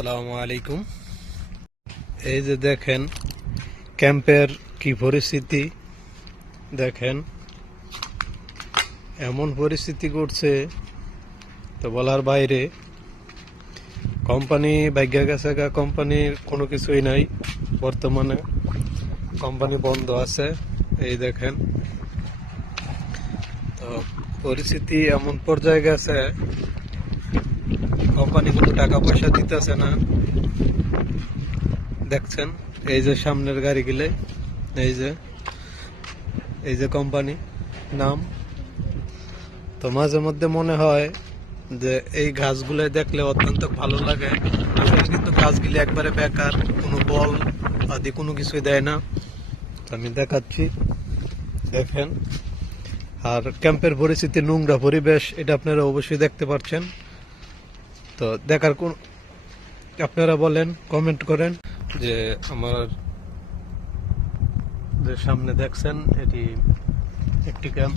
আসসালামু আলাইকুম। এই যে দেখেন ক্যাম্পের কি পরিস্থিতি, দেখেন এমন পরিস্থিতি করছে তো বলার বাইরে। কোম্পানি ভাগ্যা গেছে, কোম্পানির কোনো কিছুই নাই বর্তমানে, কোম্পানি বন্ধ আছে। এই দেখেন তো পরিস্থিতি এমন পর্যায়ে গেছে, কোম্পানি কোনো টাকা পয়সা দিতেছে না। দেখছেন এই যে সামনের গাড়িগুলো, এই যে কোম্পানি নাম। তো মাঝে মধ্যে মনে হয় যে এই গাছগুলো দেখলে অত্যন্ত ভালো লাগে, আসলে কিন্তু গাছগুলি একবারে বেকার, কোনো বল আদি কোনো কিছুই দেয় না। তো আমি দেখাচ্ছি, দেখেন। আর ক্যাম্পের পরিস্থিতি, নোংরা পরিবেশ, এটা আপনারা অবশ্যই দেখতে পাচ্ছেন। তো দেখার কোন, আপনারা বলেন, কমেন্ট করেন যে আমার যে সামনে দেখছেন এটি একটি ক্যাম্প,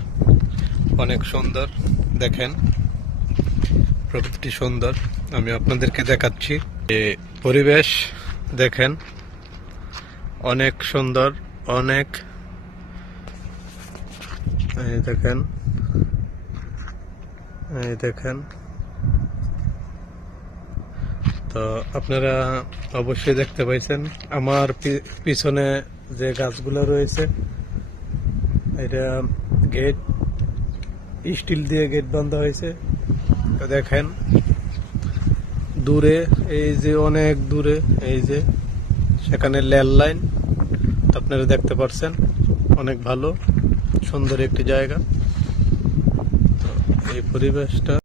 অনেক সুন্দর। দেখেন প্রকৃতি সুন্দর, আমি আপনাদেরকে দেখাচ্ছি। পরিবেশ দেখেন অনেক সুন্দর, অনেক। এই দেখেন, এই দেখেন। তো আপনারা অবশ্যই দেখতে পাইছেন আমার পিছনে যে গাছগুলো রয়েছে, এটা গেট, স্টিল দিয়ে গেট বাঁধা হয়েছে। তো দেখেন দূরে, এই যে অনেক দূরে, এই যে সেখানে রেল লাইন, আপনারা দেখতে পাচ্ছেন। অনেক ভালো সুন্দর একটি জায়গা। তো এই পরিবেশটা